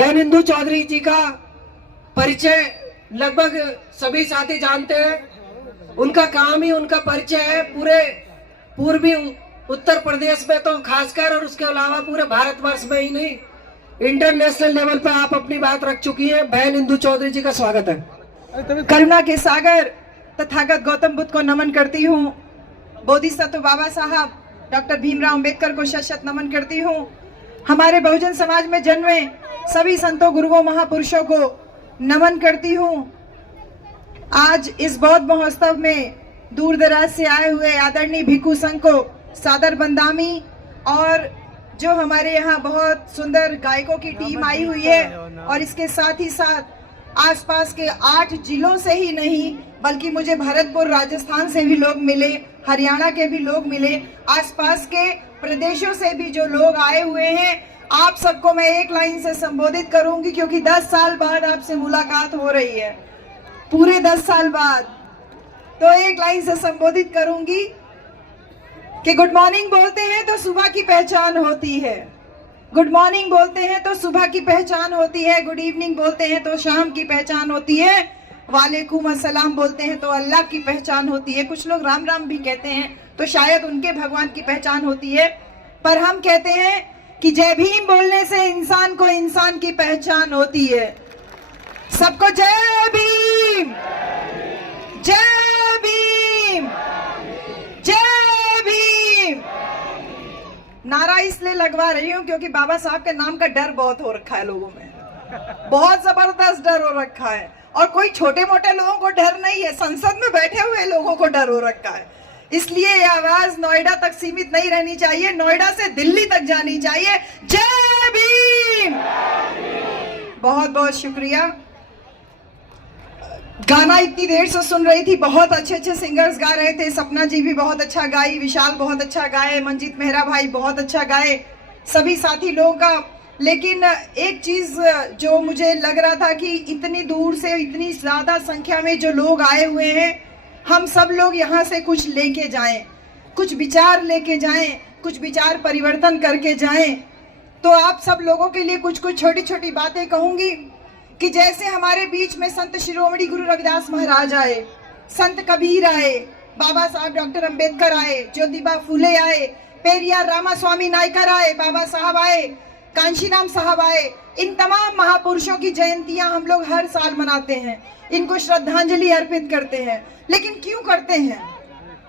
बहन इंदु चौधरी जी का परिचय लगभग सभी साथी जानते हैं। उनका काम ही उनका परिचय है। पूरे पूर्वी उत्तर प्रदेश में तो खासकर, और उसके अलावा पूरे भारतवर्ष में ही नहीं, इंटरनेशनल लेवल पर आप अपनी बात रख चुकी हैं। बहन इंदु चौधरी जी का स्वागत है। करुणा के सागर तथागत गौतम बुद्ध को नमन करती हूँ। बोधिसत्व बाबा साहब डॉक्टर भीमराव अंबेडकर को शत नमन करती हूँ। हमारे बहुजन समाज में जन्मे सभी संतों, गुरुओं, महापुरुषों को नमन करती हूँ। आज इस बौद्ध महोत्सव में दूर दराज से आए हुए आदरणीय भिक्खु संघ को सादर बंदामी, और जो हमारे यहाँ बहुत सुंदर गायकों की टीम आई हुई है, और इसके साथ ही साथ आसपास के 8 जिलों से ही नहीं बल्कि मुझे भरतपुर राजस्थान से भी लोग मिले, हरियाणा के भी लोग मिले, आसपास के प्रदेशों से भी जो लोग आए हुए हैं। आप सबको मैं एक लाइन से संबोधित करूंगी क्योंकि 10 साल बाद आपसे मुलाकात हो रही है, पूरे 10 साल बाद। तो एक लाइन से संबोधित करूंगी कि गुड मॉर्निंग बोलते हैं तो सुबह की पहचान होती है, गुड मॉर्निंग बोलते हैं तो सुबह की पहचान होती है, गुड इवनिंग बोलते हैं तो शाम की पहचान होती है, वालेकुम अस्सलाम बोलते हैं तो अल्लाह की पहचान होती है। कुछ लोग राम राम भी कहते हैं तो शायद उनके भगवान की पहचान होती है, पर हम कहते हैं कि जय भीम बोलने से इंसान को इंसान की पहचान होती है। सबको जय भीम, जय भीम, जय भीम। नारा इसलिए लगवा रही हूँ क्योंकि बाबा साहब के नाम का डर बहुत हो रखा है लोगों में, बहुत जबरदस्त डर हो रखा है। और कोई छोटे मोटे लोगों को डर नहीं है, संसद में बैठे हुए लोगों को डर हो रखा है। इसलिए ये आवाज नोएडा तक सीमित नहीं रहनी चाहिए, नोएडा से दिल्ली तक जानी चाहिए। जय भीम। बहुत बहुत शुक्रिया। गाना इतनी देर से सुन रही थी, बहुत अच्छे अच्छे सिंगर्स गा रहे थे। सपना जी भी बहुत अच्छा गाई, विशाल बहुत अच्छा गाए, मंजीत मेहरा भाई बहुत अच्छा गाए, सभी साथी लोगों का। लेकिन एक चीज जो मुझे लग रहा था कि इतनी दूर से इतनी ज्यादा संख्या में जो लोग आए हुए हैं, हम सब लोग यहाँ से कुछ लेके जाएं, कुछ विचार लेके जाएं, कुछ विचार परिवर्तन करके जाएं। तो आप सब लोगों के लिए कुछ कुछ छोटी छोटी बातें कहूंगी कि जैसे हमारे बीच में संत शिरोमणि गुरु रविदास महाराज आए, संत कबीर आए, बाबा साहब डॉक्टर अंबेडकर आए, ज्योतिबा फूले आए, पेरियार रामास्वामी नायकर आए, बाबा साहब आए, कांशीराम साहब आए। इन तमाम महापुरुषों की जयंतियां हम लोग हर साल मनाते हैं, इनको श्रद्धांजलि अर्पित करते हैं। लेकिन क्यों करते हैं,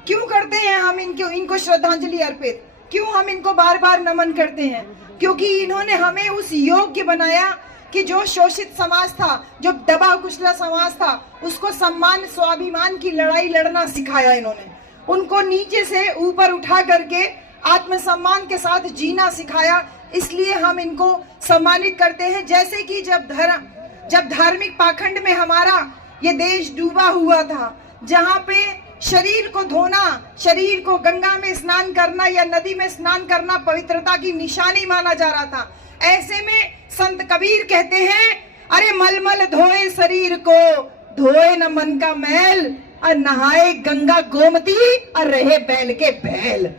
क्यों करते हैं हम इनको श्रद्धांजलि अर्पित, क्यों हम इनको बार बार नमन करते हैं? क्योंकि इन्होंने हमें उस योग्य बनाया कि जो शोषित समाज था, जो दबा कुचला समाज था, उसको सम्मान स्वाभिमान की लड़ाई लड़ना सिखाया इन्होंने। उनको नीचे से ऊपर उठा करके आत्मसम्मान के साथ जीना सिखाया। इसलिए हम इनको सम्मानित करते हैं। जैसे कि जब धार्मिक पाखंड में हमारा ये देश डूबा हुआ था, जहाँ पे शरीर को धोना, शरीर को गंगा में स्नान करना या नदी में स्नान करना पवित्रता की निशानी माना जा रहा था, ऐसे में संत कबीर कहते हैं, अरे मलमल धोए शरीर को, धोए न मन का मैल, और नहाए गंगा गोमती, और रहे बैल के बैल।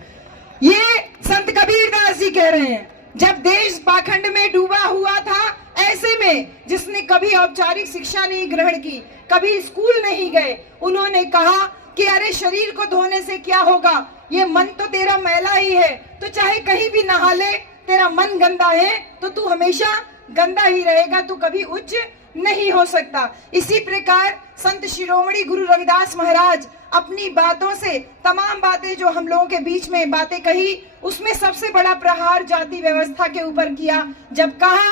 ये संत कबीर दास जी कह रहे हैं। जब देश पाखंड में डूबा हुआ था, ऐसे में जिसने कभी औपचारिक शिक्षा नहीं ग्रहण की, कभी स्कूल नहीं गए, उन्होंने कहा कि अरे शरीर को धोने से क्या होगा, ये मन तो तेरा मैला ही है, तो चाहे कहीं भी नहा ले, तेरा मन गंदा है तो तू हमेशा गंदा ही रहेगा, तू कभी उच्च नहीं हो सकता। इसी प्रकार संत शिरोमणि गुरु रविदास महाराज अपनी बातों से, तमाम बातें जो हम लोगों के बीच में बातें कही, उसमें सबसे बड़ा प्रहार जाति व्यवस्था के ऊपर किया। जब कहा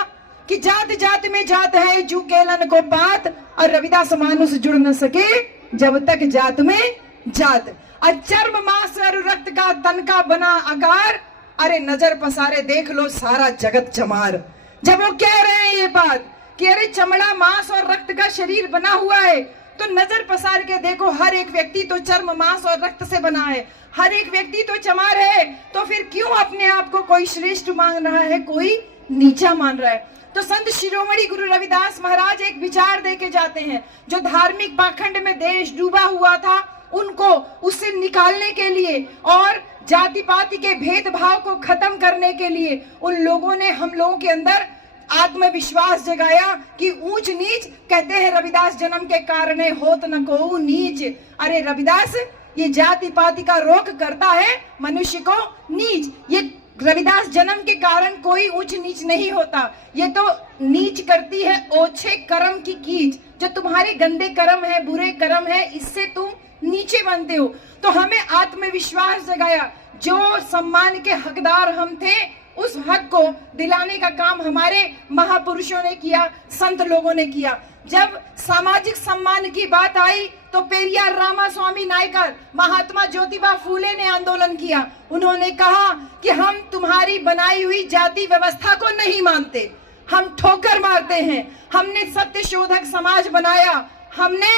कि जात जात में जात है, जू केलन को पात, और रविदास मानुष जुड़ न सके जब तक जात में जात। चर्म मांस और रक्त का तन का बना आकार, अरे नजर पसारे देख लो सारा जगत चमार। जब वो कह रहे हैं ये बात कि अरे चमड़ा मांस और रक्त का शरीर बना हुआ है, तो नजर पसार के देखो, हर एक व्यक्ति तो चर्म मांस और रक्त से बना है, हर एक व्यक्ति तो चमार है। तो फिर क्यों अपने आप को कोई श्रेष्ठ मान रहा है, कोई नीचा मान रहा है? तो संत शिरोमणि गुरु रविदास महाराज एक विचार दे के जाते हैं, जो धार्मिक पाखंड में देश डूबा हुआ था, उनको उससे निकालने के लिए और जाति पाति के भेदभाव को खत्म करने के लिए उन लोगों ने हम लोगों के अंदर आत्मविश्वास जगाया कि ऊंच नीच कहते हैं रविदास जन्म के कारणे होत न को नीच। अरे रविदास, ये जाति पाति का रोक करता है मनुष्य को नीच। ये रविदास जन्म के कारण कोई ऊंच नीच नहीं होता, ये तो नीच करती है ओछे कर्म की कीच। जो तुम्हारे गंदे कर्म है, बुरे कर्म है, इससे तुम नीचे बनते हो। तो हमें आत्मविश्वास जगाया, जो सम्मान के हकदार हम थे उस हक को दिलाने का काम हमारे महापुरुषों ने किया, संत लोगों ने किया। जब सामाजिक सम्मान की बात आई तो पेरियार रामास्वामी नायकर, महात्मा ज्योतिबा फूले ने आंदोलन किया। उन्होंने कहा कि हम तुम्हारी बनाई हुई जाति व्यवस्था को नहीं मानते, हम ठोकर मारते हैं। हमने सत्य शोधक समाज बनाया, हमने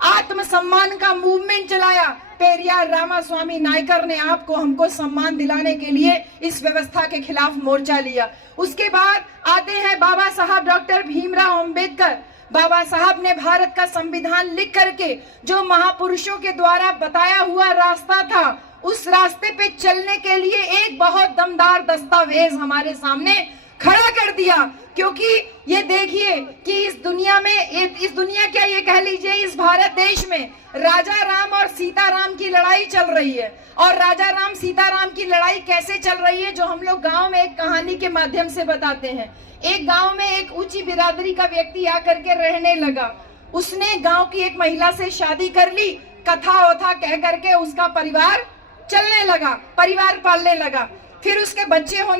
आत्मसम्मान का मूवमेंट चलाया। पेरियार रामास्वामी नायकर ने आपको हमको सम्मान दिलाने के लिए इस व्यवस्था के खिलाफ मोर्चा लिया। उसके बाद आते हैं बाबा साहब डॉक्टर भीमराव अंबेडकर। बाबा साहब ने भारत का संविधान लिख करके जो महापुरुषों के द्वारा बताया हुआ रास्ता था, उस रास्ते पे चलने के लिए एक बहुत दमदार दस्तावेज हमारे सामने खड़ा कर दिया। क्योंकि ये देखिए कि इस दुनिया क्या, ये कह लीजिए इस भारत देश में राजा राम और सीता राम की लड़ाई चल रही है। और राजा राम सीता राम की लड़ाई कैसे चल रही है, जो हम लोग गांव में एक कहानी के माध्यम से बताते हैं। एक गांव में एक ऊंची बिरादरी का व्यक्ति आकर के रहने लगा। उसने गांव की एक महिला से शादी कर ली, कथा वथा कह करके उसका परिवार चलने लगा, परिवार पालने लगा। फिर उसके बच्चे हो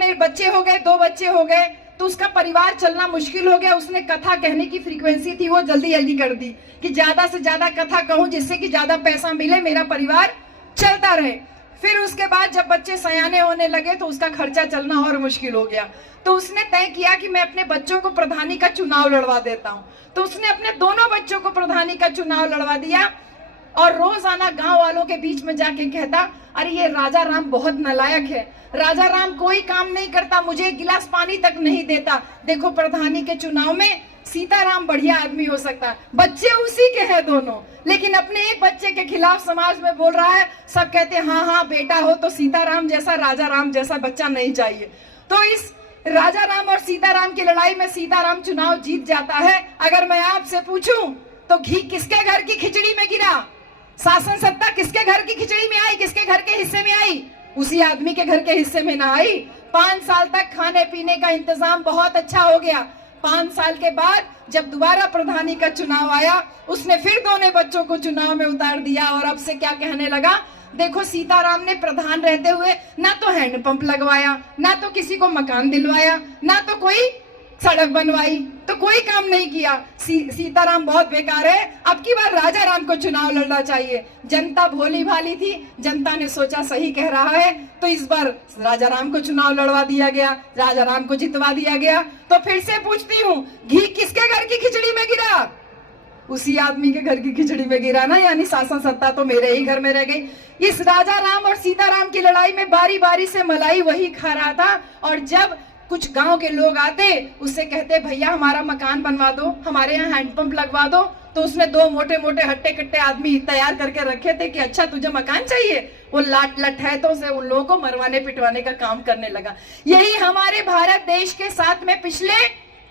गए, 2 बच्चे हो गए, तो उसका परिवार चलना मुश्किल हो गया। उसने कथा कहने की फ्रीक्वेंसी थी वो जल्दी कर दी कि ज्यादा से ज्यादा कथा कहूं जिससे कि ज्यादा पैसा मिले, मेरा परिवार चलता रहे। फिर उसके बाद जब बच्चे सयाने होने लगे तो उसका खर्चा चलना और मुश्किल हो गया। तो उसने तय किया कि मैं अपने बच्चों को प्रधानी का चुनाव लड़वा देता हूँ। तो उसने अपने दोनों बच्चों को प्रधानी का चुनाव लड़वा दिया और रोजाना गांव वालों के बीच में जाके कहता, अरे ये राजा राम बहुत नालायक है, राजा राम कोई काम नहीं करता, मुझे एक गिलास पानी तक नहीं देता। देखो प्रधानी के चुनाव में सीताराम बढ़िया आदमी हो सकता है। बच्चे उसी के हैं दोनों, लेकिन अपने एक बच्चे के खिलाफ समाज में बोल रहा है। सब कहते हैं हाँ बेटा हो तो सीताराम जैसा, राजा राम जैसा बच्चा नहीं चाहिए। तो इस राजा राम और सीताराम की लड़ाई में सीताराम चुनाव जीत जाता है। अगर मैं आपसे पूछूं तो घी किसके घर की खिचड़ी में गिरा, शासन सत्ता किसके घर की खिचड़ी में आई, किसके घर के हिस्से में आई? उसी आदमी के घर के हिस्से में ना आई। 5 साल तक खाने पीने का इंतजाम बहुत अच्छा हो गया। 5 साल के बाद जब दोबारा प्रधानी का चुनाव आया, उसने फिर दोनों बच्चों को चुनाव में उतार दिया और अब से क्या कहने लगा, देखो सीताराम ने प्रधान रहते हुए ना तो हैंडपंप लगवाया, ना तो किसी को मकान दिलवाया, ना तो कोई सड़क बनवाई, तो कोई काम नहीं किया। सीताराम बहुत बेकार है, अब की बार राजा राम को चुनाव लड़ना चाहिए। जनता भोली भाली थी, जनता ने सोचा सही कह रहा है, तो इस बार राजा राम को चुनाव लड़वा दिया गया, राजा राम को जितवा दिया गया। तो फिर से पूछती हूँ, घी किसके घर की खिचड़ी में गिरा? उसी आदमी के घर की खिचड़ी में गिरा ना, यानी शासन सत्ता तो मेरे ही घर में रह गई। इस राजा राम और सीताराम की लड़ाई में बारी बारी से मलाई वही खा रहा था। और जब कुछ गांव के लोग आते, उससे कहते भैया हमारा मकान बनवा दो, हमारे यहाँ हैंडपंप लगवा दो, तो उसने 2 मोटे मोटे हट्टे कट्टे आदमी तैयार करके रखे थे कि अच्छा तुझे मकान चाहिए। वो लठैतों से उन लोगों को मरवाने पिटवाने का काम करने लगा। यही हमारे भारत देश के साथ में पिछले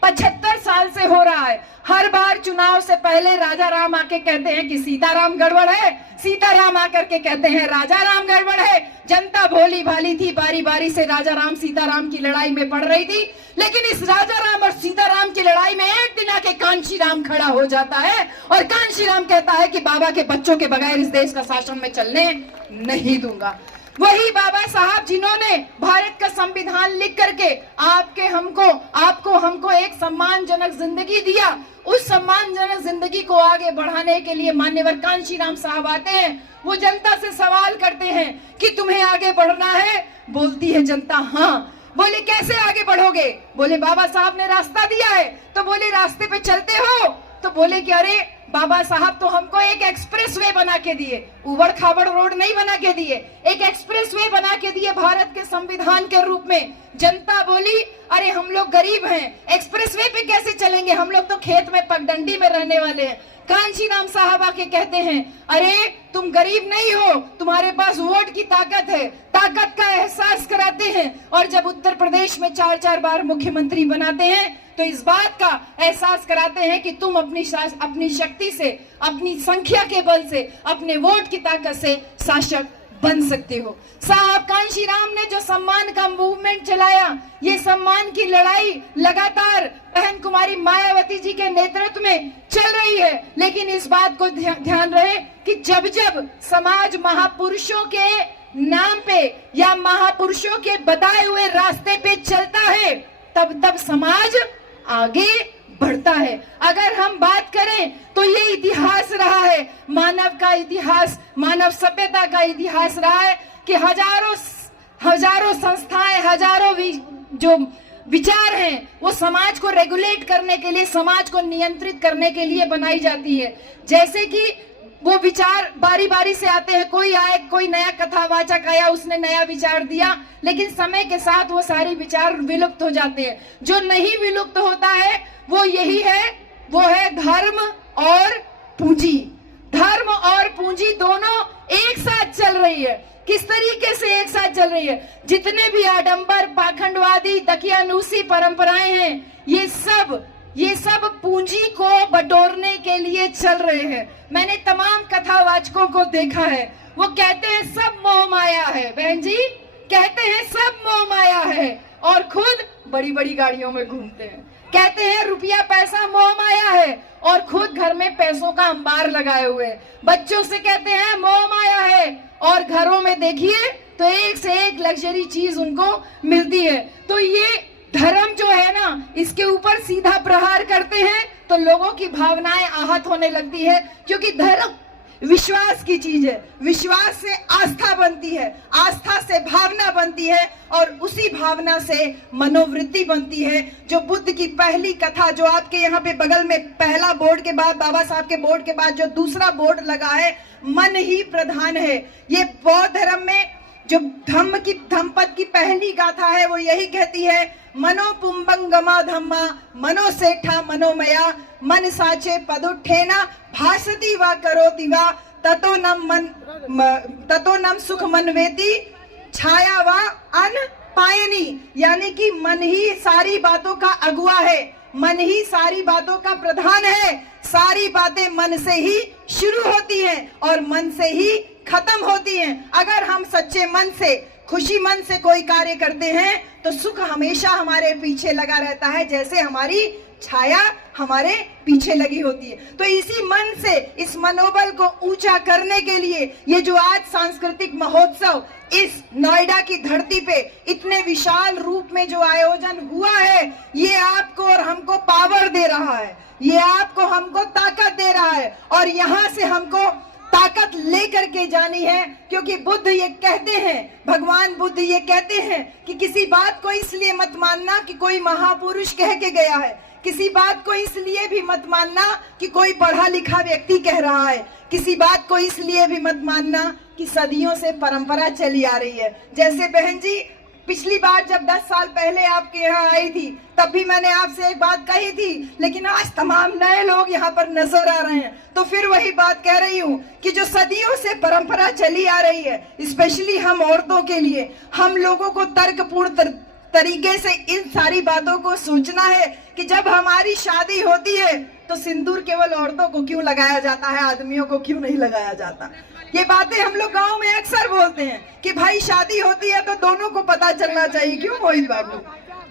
75 साल से हो रहा है। हर बार चुनाव से पहले राजा राम आके कहते हैं कि सीताराम गड़बड़ है, सीताराम आकर के कहते हैं राजा राम गड़बड़ है। जनता भोली भाली थी, बारी बारी से राजा राम सीताराम की लड़ाई में पड़ रही थी। लेकिन इस राजा राम और सीताराम की लड़ाई में एक दिन आके कांशी राम खड़ा हो जाता है और कांशी राम कहता है कि बाबा के बच्चों के बगैर इस देश का शासन में चलने नहीं दूंगा। वही बाबा साहब जिन्होंने भारत का संविधान लिख करके आपको हमको एक सम्मानजनक जिंदगी दिया, उस सम्मानजनक जिंदगी को आगे बढ़ाने के लिए मान्यवर कांशी राम साहब आते हैं। वो जनता से सवाल करते हैं कि तुम्हें आगे बढ़ना है? बोलती है जनता हाँ। बोले कैसे आगे बढ़ोगे? बोले बाबा साहब ने रास्ता दिया है। तो बोले रास्ते पे चलते हो? तो बोले कि अरे बाबा साहब तो हमको एक एक्सप्रेस वे बना के दिए, उबड़ खाबड़ रोड नहीं बना के दिए, एक एक्सप्रेस वे बना के दिए भारत के संविधान के रूप में। जनता बोली अरे हम लोग गरीब हैं, एक्सप्रेस वे पे कैसे चलेंगे, हम लोग तो खेत में पगडंडी में रहने वाले हैं। कांशी राम साहब आके कहते हैं अरे तुम गरीब नहीं हो, तुम्हारे पास वोट की ताकत है, ताकत का एहसास कराते हैं। और जब उत्तर प्रदेश में 4-4 बार मुख्यमंत्री बनाते हैं तो इस बात का एहसास कराते हैं कि तुम अपनी शक्ति से, अपनी संख्या के बल से, अपने वोट की ताकत से शासक बन सकते हो। साहब कांशी राम ने जो सम्मान का मूवमेंट चलाया, ये सम्मान की लड़ाई लगातार बहन कुमारी मायावती जी के नेतृत्व में चल रही है। लेकिन इस बात को ध्यान रहे कि जब जब समाज महापुरुषों के नाम पे या महापुरुषों के बताए हुए रास्ते पे चलता है, तब तब समाज आगे बढ़ता है। अगर हम बात करें तो ये इतिहास रहा है, मानव का इतिहास, मानव सभ्यता का इतिहास रहा है कि हजारों संस्थाएं, हजारों जो विचार हैं वो समाज को रेगुलेट करने के लिए, समाज को नियंत्रित करने के लिए बनाई जाती है। जैसे कि वो विचार बारी बारी से आते हैं, कोई आए, कोई नया कथावाचक आया, उसने नया विचार दिया, लेकिन समय के साथ वो सारे विचार विलुप्त हो जाते हैं। जो नहीं विलुप्त होता है वो यही है, वो है धर्म और पूंजी। धर्म और पूंजी दोनों एक साथ चल रही है। किस तरीके से एक साथ चल रही है? जितने भी आडंबर, पाखंडवादी, दकियानूसी परंपराएं हैं, ये सब पूंजी को बटोरने के लिए चल रहे हैं। मैंने तमाम कथावाचकों को देखा है, वो कहते हैं सब मोह माया है, बहन जी कहते हैं सब मोह माया है, और खुद बड़ी बड़ी गाड़ियों में घूमते हैं। कहते हैं रुपया पैसा मोह माया है, और खुद घर में पैसों का अंबार लगाए हुए। बच्चों से कहते हैं मोह माया है, और घरों में देखिए तो एक से एक लग्जरी चीज उनको मिलती है। तो ये धर्म जो है ना, इसके ऊपर सीधा प्रहार करते हैं तो लोगों की भावनाएं आहत होने लगती है, क्योंकि धर्म विश्वास की चीज है। विश्वास से आस्था बनती है, आस्था से भावना बनती है, और उसी भावना से मनोवृत्ति बनती है। जो बुद्ध की पहली कथा, जो आपके यहाँ पे बगल में पहला बोर्ड के बाद, बाबा साहब के बोर्ड के बाद जो दूसरा बोर्ड लगा है, मन ही प्रधान है। ये बौद्ध धर्म में जो धम्मपद की पहली गाथा है वो यही कहती है, मनो पुंबंगमा धम्मा मनो सेठा मनोमया मन साचे पदुठेना भासती वा करोति वा ततो नम सुख मनवेति छाया वा अन पायनी। यानी कि मन ही सारी बातों का अगुआ है, मन ही सारी बातों का प्रधान है। सारी बातें मन से ही शुरू होती हैं और मन से ही खत्म होती हैं। अगर हम सच्चे मन से, खुशी मन से कोई कार्य करते हैं तो सुख हमेशा हमारे पीछे लगा रहता है, जैसे हमारी छाया हमारे पीछे लगी होती है। तो इसी मन से, इस मनोबल को ऊंचा करने के लिए ये जो आज सांस्कृतिक महोत्सव इस नोएडा की धरती पे इतने विशाल रूप में जो आयोजन हुआ है, ये आपको और हमको पावर दे रहा है, ये आपको हमको ताकत दे रहा है, और यहाँ से हमको ताकत लेकर के जानी है। क्योंकि बुद्ध ये कहते हैं, भगवान बुद्ध ये कहते हैं कि किसी बात को इसलिए मत मानना कि कोई महापुरुष कह के गया है, किसी बात को इसलिए भी मत मानना कि कोई पढ़ा लिखा व्यक्ति कह रहा है, किसी बात को इसलिए भी मत मानना कि सदियों से परंपरा चली आ रही है। जैसे बहन जी, पिछली बार जब 10 साल पहले आपके यहाँ आई थी तब भी मैंने आपसे एक बात कही थी, लेकिन आज तमाम नए लोग यहाँ पर नजर आ रहे हैं, तो फिर वही बात कह रही हूँ कि जो सदियों से परंपरा चली आ रही है, स्पेशली हम औरतों के लिए, हम लोगों को तर्कपूर्ण तरीके से इन सारी बातों को सोचना है कि जब हमारी शादी होती है तो सिंदूर केवल औरतों को क्यों लगाया जाता है, आदमियों को क्यों नहीं लगाया जाता। ये बातें हम लोग गांव में अक्सर बोलते हैं कि भाई शादी होती है तो दोनों को पता चलना चाहिए। क्यों मोहित बाबू,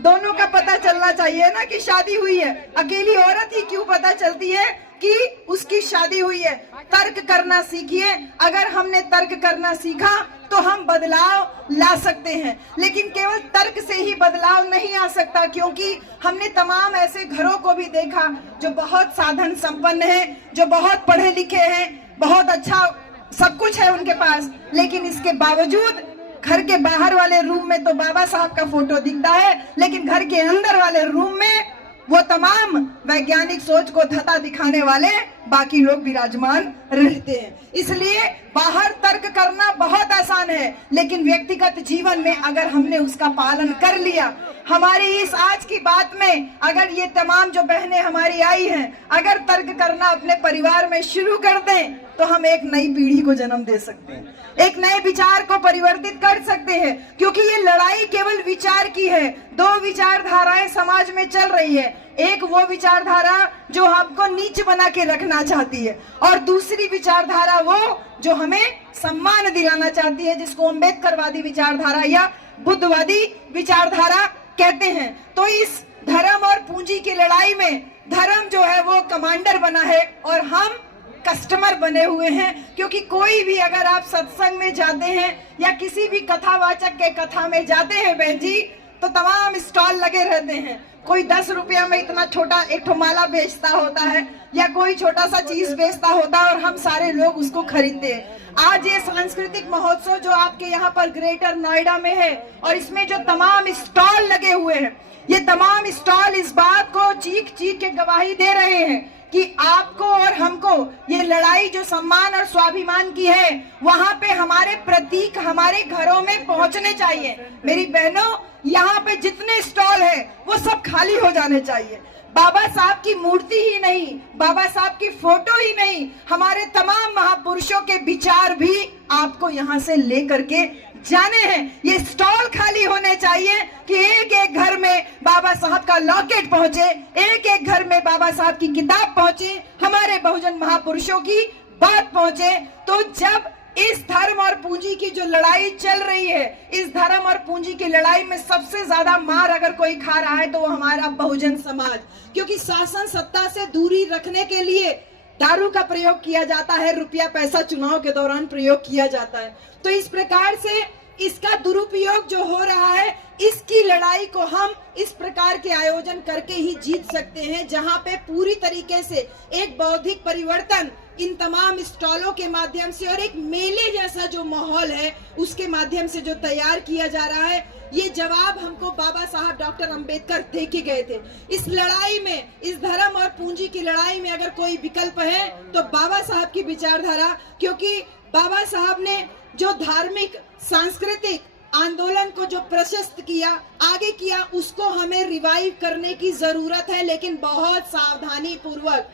दोनों का पता चलना चाहिए ना कि शादी हुई है। अकेली औरत ही क्यों पता चलती है कि उसकी शादी हुई है? तर्क करना सीखिए। अगर हमने तर्क करना सीखा तो हम बदलाव ला सकते हैं, लेकिन केवल तर्क से ही बदलाव नहीं आ सकता, क्योंकि हमने तमाम ऐसे घरों को भी देखा जो बहुत साधन संपन्न हैं, जो बहुत पढ़े लिखे हैं, बहुत अच्छा सब कुछ है उनके पास, लेकिन इसके बावजूद घर के बाहर वाले रूम में तो बाबा साहब का फोटो दिखता है, लेकिन घर के अंदर वाले रूम में वो तमाम वैज्ञानिक सोच को धता दिखाने वाले बाकी लोग विराजमान रहते हैं। इसलिए बाहर तर्क करना बहुत आसान है, लेकिन व्यक्तिगत जीवन में अगर हमने उसका पालन कर लिया, हमारी इस आज की बात में अगर ये तमाम जो बहनें हमारी आई हैं, अगर तर्क करना अपने परिवार में शुरू कर दें तो हम एक नई पीढ़ी को जन्म दे सकते हैं, एक नए विचार को परिवर्तित कर सकते हैं। क्योंकि ये लड़ाई केवल विचार की है, दो विचारधाराएं समाज में चल रही है, एक वो विचारधारा जो हमको नीच बना के रखना चाहती है, और दूसरी विचारधारा वो जो हमें सम्मान दिलाना चाहती है, जिसको अम्बेडकरवादी विचारधारा या बुद्धवादी विचारधारा कहते हैं। तो इस धर्म और पूंजी की लड़ाई में धर्म जो है वो कमांडर बना है और हम कस्टमर बने हुए हैं। क्योंकि कोई भी अगर आप सत्संग में जाते हैं या किसी भी कथावाचक के कथा में जाते हैं बहन जी, तो तमाम स्टॉल लगे रहते हैं। कोई 10 रुपया में इतना छोटा एक ठो माला बेचता होता है या कोई छोटा सा चीज बेचता होता है और हम सारे लोग उसको खरीदते हैं। आज ये सांस्कृतिक महोत्सव जो आपके यहाँ पर ग्रेटर नोएडा में है और इसमें जो तमाम स्टॉल लगे हुए हैं, ये तमाम स्टॉल इस बात को चीख चीख के गवाही दे रहे हैं कि आपको और हमको ये लड़ाई जो सम्मान और स्वाभिमान की है, वहां पे हमारे प्रतीक हमारे घरों में पहुंचने चाहिए। मेरी बहनों, यहाँ पे जितने स्टॉल है वो सब खाली हो जाने चाहिए। बाबा साहब की मूर्ति ही नहीं, बाबा साहब की फोटो ही नहीं, हमारे तमाम महापुरुषों के विचार भी आपको यहाँ से लेकर के जाने हैं। ये स्टॉल खाली होने चाहिए कि एक एक घर में बाबा साहब का लॉकेट पहुंचे, एक एक घर में बाबा साहब की किताब पहुंचे, हमारे बहुजन महापुरुषों की बात पहुंचे। तो जब इस धर्म और पूंजी की जो लड़ाई चल रही है, इस धर्म और पूंजी की लड़ाई में सबसे ज्यादा मार अगर कोई खा रहा है तो वो हमारा बहुजन समाज। क्योंकि शासन सत्ता से दूरी रखने के लिए दारू का प्रयोग किया जाता है, रुपया पैसा चुनाव के दौरान प्रयोग किया जाता है। तो इस प्रकार से इसका दुरुपयोग जो हो रहा है, इसकी लड़ाई को हम इस प्रकार के आयोजन करके ही जीत सकते हैं, जहां पे पूरी तरीके से एक बौद्धिक परिवर्तन इन तमाम स्टॉलों के माध्यम से और एक मेले जैसा जो माहौल है उसके माध्यम से जो तैयार किया जा रहा है। ये जवाब हमको बाबा साहब डॉक्टर अंबेडकर दे के गए थे। इस लड़ाई में, इस धर्म और पूंजी की लड़ाई में अगर कोई विकल्प है तो बाबा साहब की विचारधारा। क्योंकि बाबा साहब ने जो धार्मिक सांस्कृतिक आंदोलन को जो प्रशस्त किया, आगे किया, उसको हमें रिवाइव करने की जरूरत है, लेकिन बहुत सावधानी पूर्वक।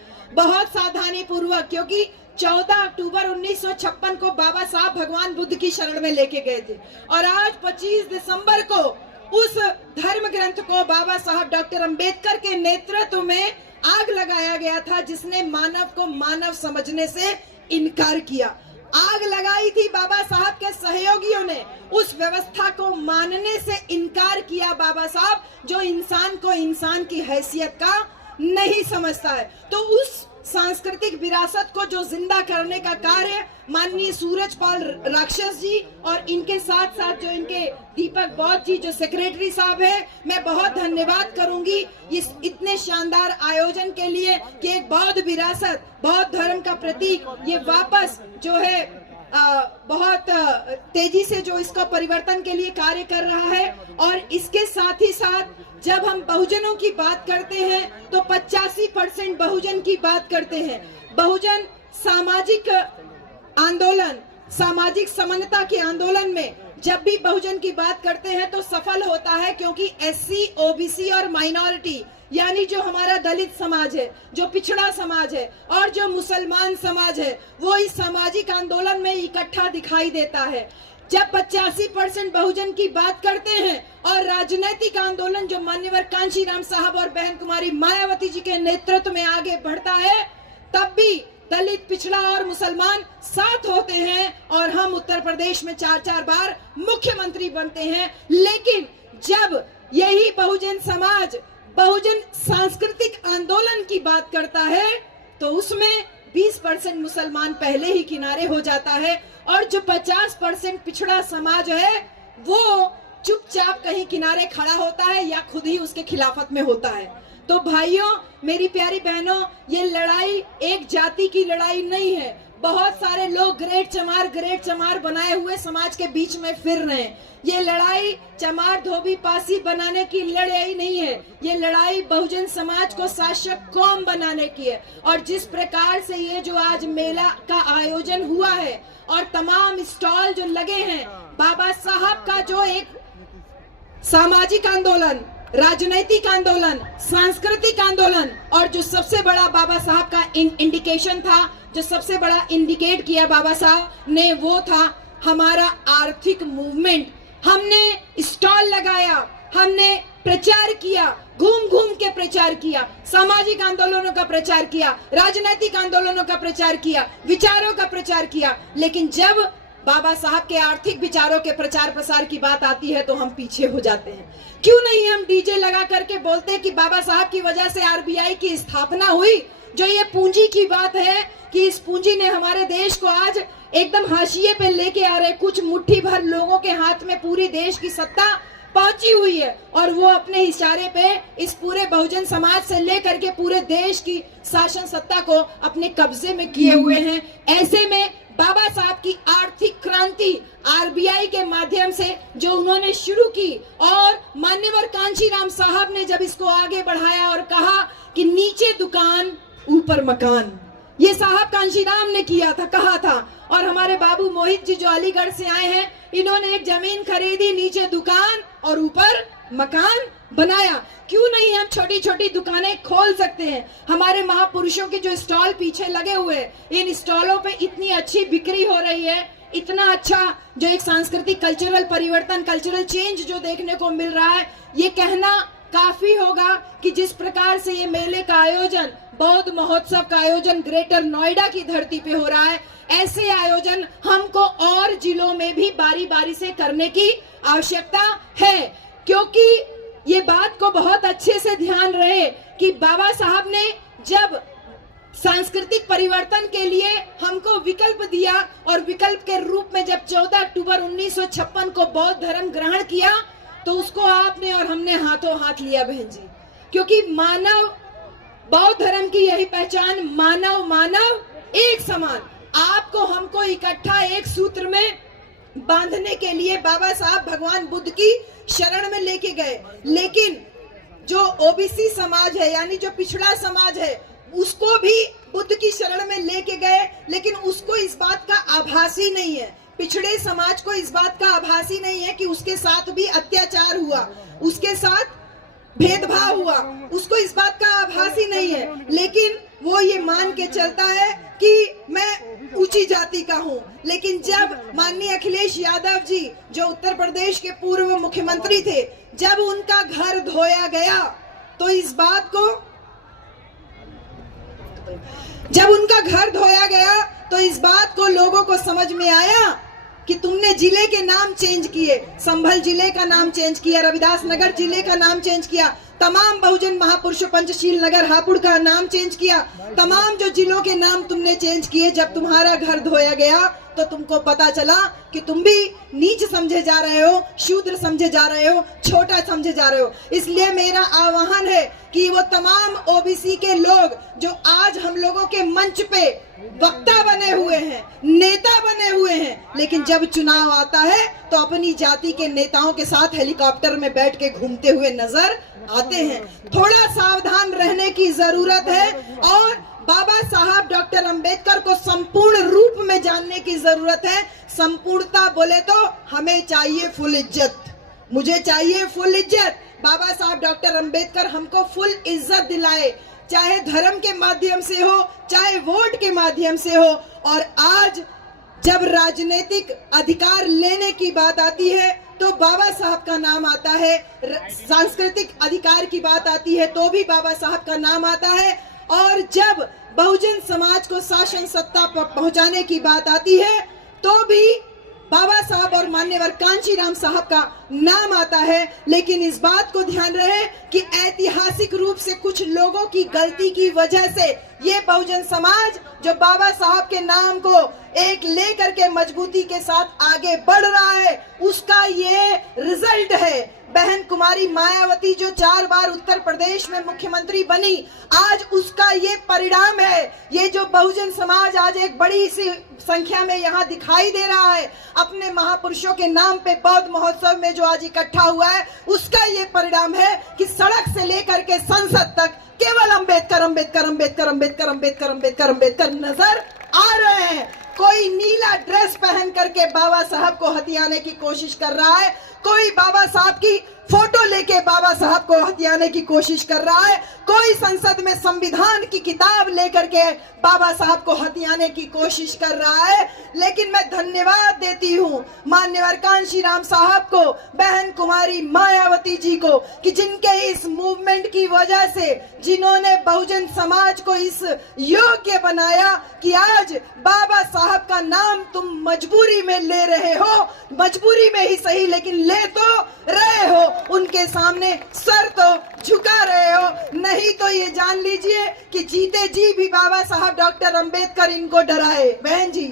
क्योंकि 14 अक्टूबर 1956 को बाबा साहब भगवान बुद्ध की शरण में लेके गए थे और आज 25 दिसंबर को उस धर्म ग्रंथ को बाबा साहब डॉक्टर अंबेडकर के नेतृत्व में आग लगाया गया था, जिसने मानव को मानव समझने से इनकार किया। आग लगाई थी बाबा साहब के सहयोगियों ने, उस व्यवस्था को मानने से इनकार किया बाबा साहब, जो इंसान को इंसान की हैसियत का नहीं समझता है। तो उस सांस्कृतिक विरासत को जो जिंदा करने का कार्य माननीय सूरजपाल राक्षस जी और इनके साथ साथ जो इनके दीपक बौद्ध जी जो सेक्रेटरी साहब है, मैं बहुत धन्यवाद करूंगी इस इतने शानदार आयोजन के लिए कि एक बौद्ध विरासत, बौद्ध धर्म का प्रतीक ये वापस जो है बहुत तेजी से जो इसका परिवर्तन के लिए कार्य कर रहा है। और इसके साथ ही साथ जब हम बहुजनों की बात करते हैं तो 85% बहुजन की बात करते हैं। बहुजन सामाजिक आंदोलन, सामाजिक समानता के आंदोलन में जब भी बहुजन की बात करते हैं तो सफल होता है, क्योंकि एससी, ओबीसी और माइनॉरिटी यानी जो हमारा दलित समाज है, जो पिछड़ा समाज है और जो मुसलमान समाज है, वो इस सामाजिक आंदोलन में इकट्ठा दिखाई देता है। जब 85% बहुजन की बात करते हैं और राजनीतिक आंदोलन जो मान्यवर कांशीराम साहब और बहन कुमारी मायावती जी के नेतृत्व में आगे बढ़ता है, तब भी दलित, पिछड़ा और मुसलमान साथ होते हैं और हम उत्तर प्रदेश में 4-4 बार मुख्यमंत्री बनते हैं। लेकिन जब यही बहुजन समाज बहुजन सांस्कृतिक आंदोलन की बात करता है तो उसमें 20% मुसलमान पहले ही किनारे हो जाता है और जो 50% पिछड़ा समाज है वो चुपचाप कहीं किनारे खड़ा होता है या खुद ही उसके खिलाफत में होता है। तो भाइयों, मेरी प्यारी बहनों, ये लड़ाई एक जाति की लड़ाई नहीं है। बहुत सारे लोग ग्रेट चमार बनाए हुए समाज के बीच में फिर रहे हैं। ये लड़ाई चमार धोबी पासी बनाने की लड़ाई नहीं है, ये लड़ाई बहुजन समाज को शासक कौम बनाने की है। और जिस प्रकार से ये जो आज मेला का आयोजन हुआ है और तमाम स्टॉल जो लगे हैं, बाबा साहब का जो एक सामाजिक आंदोलन, राजनैतिक आंदोलन, सांस्कृतिक आंदोलन और जो सबसे बड़ा बाबा साहब का इंडिकेशन था, जो सबसे बड़ा इंडिकेट किया बाबा साहब ने, वो था हमारा आर्थिक मूवमेंट। हमने स्टॉल लगाया, हमने प्रचार किया, घूम घूम के प्रचार किया, सामाजिक आंदोलनों का प्रचार किया, राजनीतिक आंदोलनों का प्रचार किया, विचारों का प्रचार किया। लेकिन जब बाबा साहब के आर्थिक विचारों के प्रचार प्रसार की बात आती है तो हम पीछे हो जाते हैं। क्यों नहीं हम डीजे लगा करके बोलते हैं कि बाबा साहब की वजह से आरबीआई की स्थापना हुई। जो ये पूंजी की बात है कि इस पूंजी ने हमारे देश को आज एकदम हाशिए पे लेके आ रहे, कुछ मुट्ठी भर लोगों के हाथ में पूरी देश की सत्ता पहुंची हुई है और वो अपने इशारे पे इस पूरे बहुजन समाज से लेकर के पूरे देश की शासन सत्ता को अपने कब्जे में किए हुए हैं। ऐसे में बाबा साहब की आर्थिक क्रांति आरबीआई के माध्यम से जो उन्होंने शुरू की और मान्यवर कांशीराम साहब ने जब इसको आगे बढ़ाया और कहा कि नीचे दुकान ऊपर मकान, ये साहब कांशीराम ने किया था, कहा था। और हमारे बाबू मोहित जी जो अलीगढ़ से आए हैं, इन्होंने एक जमीन खरीदी, नीचे दुकान और ऊपर मकान बनाया। क्यों नहीं हम छोटी छोटी दुकानें खोल सकते हैं। हमारे महापुरुषों के जो स्टॉल पीछे लगे हुए हैं, इन स्टॉलों पे इतनी अच्छी बिक्री हो रही है, इतना अच्छा जो एक सांस्कृतिक कल्चरल परिवर्तन, कल्चरल चेंज जो देखने को मिल रहा है। ये कहना काफी होगा कि जिस प्रकार से ये मेले का आयोजन, बौद्ध महोत्सव का आयोजन ग्रेटर नोएडा की धरती पे हो रहा है, ऐसे आयोजन हमको और जिलों में भी बारी बारी से करने की आवश्यकता है। क्योंकि ये बात को बहुत अच्छे से ध्यान रहे कि बाबा साहब ने जब सांस्कृतिक परिवर्तन के लिए हमको विकल्प दिया और विकल्प के रूप में जब 14 अक्टूबर 1956 को बौद्ध धर्म ग्रहण किया तो उसको आपने और हमने हाथों हाथ लिया बहन जी। क्योंकि मानव, बौद्ध धर्म की यही पहचान, मानव मानव एक समान, आपको हमको इकट्ठा एक सूत्र में बांधने के लिए बाबा साहब भगवान बुद्ध की शरण में लेके गए। लेकिन जो ओबीसी समाज है, यानी जो पिछड़ा समाज है, उसको भी बुद्ध की शरण में लेके गए, लेकिन उसको इस बात का आभास ही नहीं है, पिछड़े समाज को इस बात का आभास ही नहीं है कि उसके साथ भी अत्याचार हुआ, उसके साथ भेदभाव हुआ, उसको इस बात का आभास ही नहीं है। लेकिन वो ये मान के चलता है कि मैं ऊंची जाति का हूँ। लेकिन जब माननीय अखिलेश यादव जी जो उत्तर प्रदेश के पूर्व मुख्यमंत्री थे, जब उनका घर धोया गया तो इस बात को, जब उनका घर धोया गया तो इस बात को लोगों को समझ में आया कि तुमने जिले के नाम चेंज किए, संभल जिले का नाम चेंज किया, रविदास नगर जिले का नाम चेंज किया, तमाम बहुजन महापुरुषों पंचशील नगर हापुड़ का नाम चेंज किया, तमाम जो जिलों के नाम तुमने चेंज किए। जब तुम्हारा घर धोया गया तो तुमको पता चला कि तुम भी नीच समझे जा रहे हो, शूद्र समझे जा रहे हो, छोटा समझे जा रहे हो। इसलिए मेरा आह्वान है कि वो तमाम ओबीसी के लोग जो आज हम लोगों के मंच पे वक्ता बने हुए हैं, नेता बने हुए हैं, लेकिन जब चुनाव आता है तो अपनी जाति के नेताओं के साथ हेलीकॉप्टर में बैठ के घूमते हुए नजर आते हैं। थोड़ा सावधान रहने की जरूरत है और बाबा साहब डॉक्टर अंबेडकर को संपूर्ण रूप में जानने की जरूरत है। संपूर्णता बोले तो हमें चाहिए फुल इज्जत, मुझे चाहिए फुल इज्जत। बाबा साहब डॉक्टर अंबेडकर हमको फुल इज्जत दिलाए, चाहे धर्म के माध्यम से हो, चाहे वोट के माध्यम से हो। और आज जब राजनीतिक अधिकार लेने की बात आती है तो बाबा साहब का नाम आता है, सांस्कृतिक अधिकार की बात आती है तो भी बाबा साहब का नाम आता है, और जब बहुजन समाज को शासन सत्ता पर पहुंचाने की बात आती है तो भी बाबा साहब और मान्यवर कांशीराम साहब का नाम आता है। लेकिन इस बात को ध्यान रहे कि ऐतिहासिक रूप से कुछ लोगों की गलती की वजह से ये बहुजन समाज जो बाबा साहब के नाम को एक लेकर के मजबूती के साथ आगे बढ़ रहा है, उसका ये रिजल्ट है। बहन कुमारी मायावती जो 4 बार उत्तर प्रदेश में मुख्यमंत्री बनी, आज उसका ये परिणाम है। ये जो बहुजन समाज आज एक बड़ी सी संख्या में यहाँ दिखाई दे रहा है, अपने महापुरुषों के नाम पे बौद्ध महोत्सव में जो आज इकट्ठा हुआ है, उसका ये परिणाम है कि सड़क से लेकर के संसद तक केवल अंबेडकर अंबेडकर अंबेडकर अंबेडकर अंबेडकर अंबेडकर अंबेडकर नजर आ रहे हैं। कोई नीला ड्रेस पहन करके बाबा साहब को हथियाने की कोशिश कर रहा है, कोई बाबा साहब की फोटो लेके बाबा साहब को हथियाने की कोशिश कर रहा है, कोई संसद में संविधान की किताब लेकर के बाबा साहब को हथियाने की कोशिश कर रहा है। लेकिन मैं धन्यवाद देती हूँ माननीय कांशी राम साहब को, बहन कुमारी मायावती जी को, कि जिनके इस मूवमेंट की वजह से, जिन्होंने बहुजन समाज को इस योग्य बनाया कि आज बाबा साहब का नाम तुम मजबूरी में ले रहे हो, मजबूरी में ही सही लेकिन ले तो रहे हो, उनके सामने सर तो झुका रहे हो। नहीं तो ये जान लीजिए कि जीते जी भी बाबा साहब डॉक्टर अंबेडकर इनको डराए। बहन जी,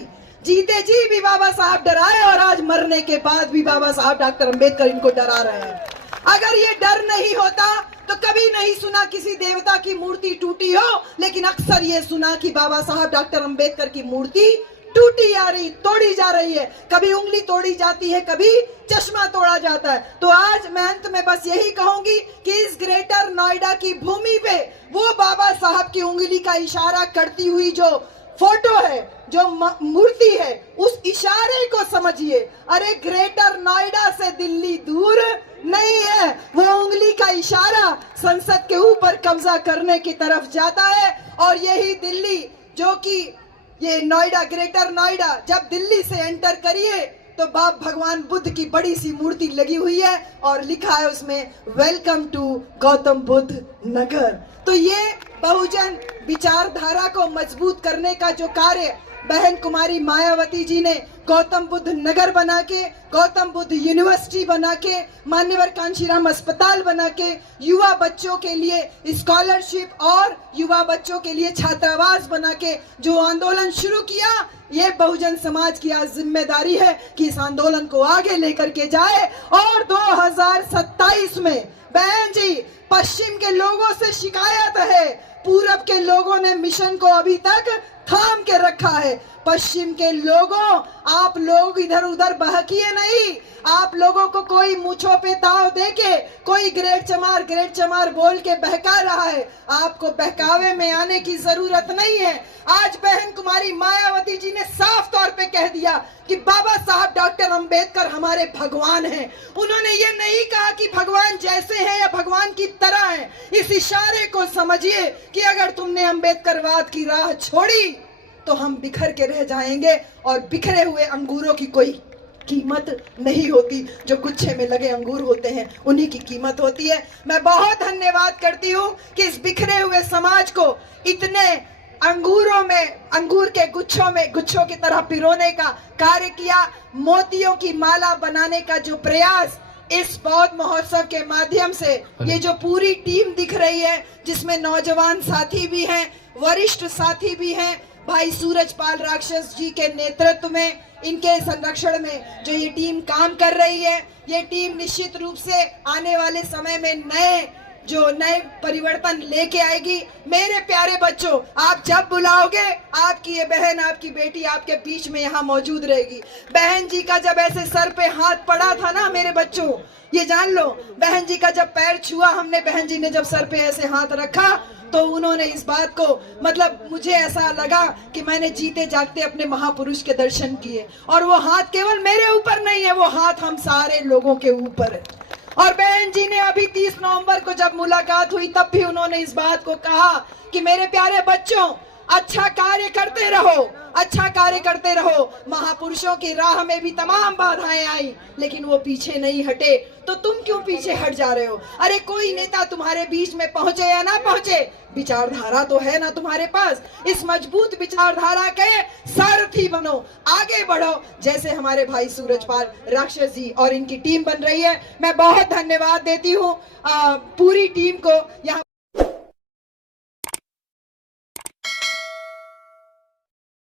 जीते जी भी बाबा साहब डराए और आज मरने के बाद भी बाबा साहब डॉक्टर अंबेडकर इनको डरा रहे हैं। अगर ये डर नहीं होता तो कभी नहीं सुना किसी देवता की मूर्ति टूटी हो, लेकिन अक्सर ये सुना कि बाबा साहब डॉक्टर अंबेडकर की मूर्ति टूटी जा रही, तोड़ी जा रही है, कभी उंगली तोड़ी जाती है, कभी चश्मा तोड़ा जाता है। तो आज मैं अंत में बस यही कहूंगी कि इस ग्रेटर नोएडा की भूमि पे वो बाबा साहब की उंगली का इशारा करती हुई जो फोटो है, जो मूर्ति है, उस इशारे को समझिए। अरे ग्रेटर नोएडा से दिल्ली दूर नहीं है, वो उंगली का इशारा संसद के ऊपर कब्जा करने की तरफ जाता है। और यही दिल्ली, जो कि ये नोएडा, ग्रेटर नोएडा, जब दिल्ली से एंटर करिए तो बाप भगवान बुद्ध की बड़ी सी मूर्ति लगी हुई है और लिखा है उसमें वेलकम टू गौतम बुद्ध नगर। तो ये बहुजन विचारधारा को मजबूत करने का जो कार्य बहन कुमारी मायावती जी ने गौतम बुद्ध नगर बना के, गौतम बुद्ध यूनिवर्सिटी बना के, मान्यवर कांशीराम अस्पताल बना के, युवा बच्चों के लिए स्कॉलरशिप और युवा बच्चों के लिए छात्रावास बना के जो आंदोलन शुरू किया, ये बहुजन समाज की आज जिम्मेदारी है कि इस आंदोलन को आगे लेकर के जाए। और 2027 में बहन जी, पश्चिम के लोगों से शिकायत है, पूरब के लोगों ने मिशन को अभी तक थाम के रखा है। पश्चिम के लोगों, आप लोग इधर उधर बहकिए नहीं। आप लोगों को कोई मूंछों पे ताव देके, कोई ग्रेट चमार बोल के बहका रहा है। आपको बहकावे में आने की जरूरत नहीं है। आज बहन कुमारी मायावती जी ने साफ तौर पे कह दिया कि बाबा साहब डॉक्टर अंबेडकर हमारे भगवान हैं। उन्होंने ये नहीं कहा कि भगवान जैसे हैं या भगवान की तरह हैं। इस इशारे को समझिए कि अगर तुमने अंबेडकरवाद की राह छोड़ी तो हम बिखर के रह जाएंगे, और बिखरे हुए अंगूरों की कोई कीमत नहीं होती। जो गुच्छे में लगे अंगूर होते हैं उन्हीं की कीमत होती है। मैं बहुत धन्यवाद करती हूँ कि इस बिखरे हुए समाज को इतने अंगूरों में, अंगूर के गुच्छों की तरह पिरोने का कार्य किया। मोतियों की माला बनाने का जो प्रयास इस बौद्ध महोत्सव के माध्यम से, ये जो पूरी टीम दिख रही है, जिसमें नौजवान साथी भी हैं, वरिष्ठ साथी भी हैं, भाई सूरजपाल राक्षस जी के नेतृत्व में, इनके संरक्षण में जो ये टीम काम कर रही है, ये टीम निश्चित रूप से आने वाले समय में नए परिवर्तन लेके आएगी। मेरे प्यारे बच्चों, आप जब बुलाओगे आपकी ये बहन, आपकी बेटी आपके बीच में यहाँ मौजूद रहेगी। बहन जी का जब ऐसे सर पे हाथ पड़ा था ना मेरे बच्चों, ये जान लो, बहन जी का जब पैर छुआ हमने, बहन जी ने जब सर पे ऐसे हाथ रखा तो उन्होंने इस बात को, मतलब मुझे ऐसा लगा कि मैंने जीते जागते अपने महापुरुष के दर्शन किए। और वो हाथ केवल मेरे ऊपर नहीं है, वो हाथ हम सारे लोगों के ऊपर है। और बहन जी ने अभी 30 नवंबर को जब मुलाकात हुई तब भी उन्होंने इस बात को कहा कि मेरे प्यारे बच्चों, अच्छा कार्य करते रहो, अच्छा कार्य करते रहो। महापुरुषों की राह में भी तमाम बाधाएं आई, लेकिन वो पीछे नहीं हटे। तो तुम क्यों पीछे हट जा रहे हो? अरे कोई नेता तुम्हारे बीच में पहुंचे या ना पहुंचे, विचारधारा तो है ना तुम्हारे पास। इस मजबूत विचारधारा के सारथी बनो, आगे बढ़ो, जैसे हमारे भाई सूरजपाल राक्षस जी और इनकी टीम बन रही है। मैं बहुत धन्यवाद देती हूँ पूरी टीम को। यहाँ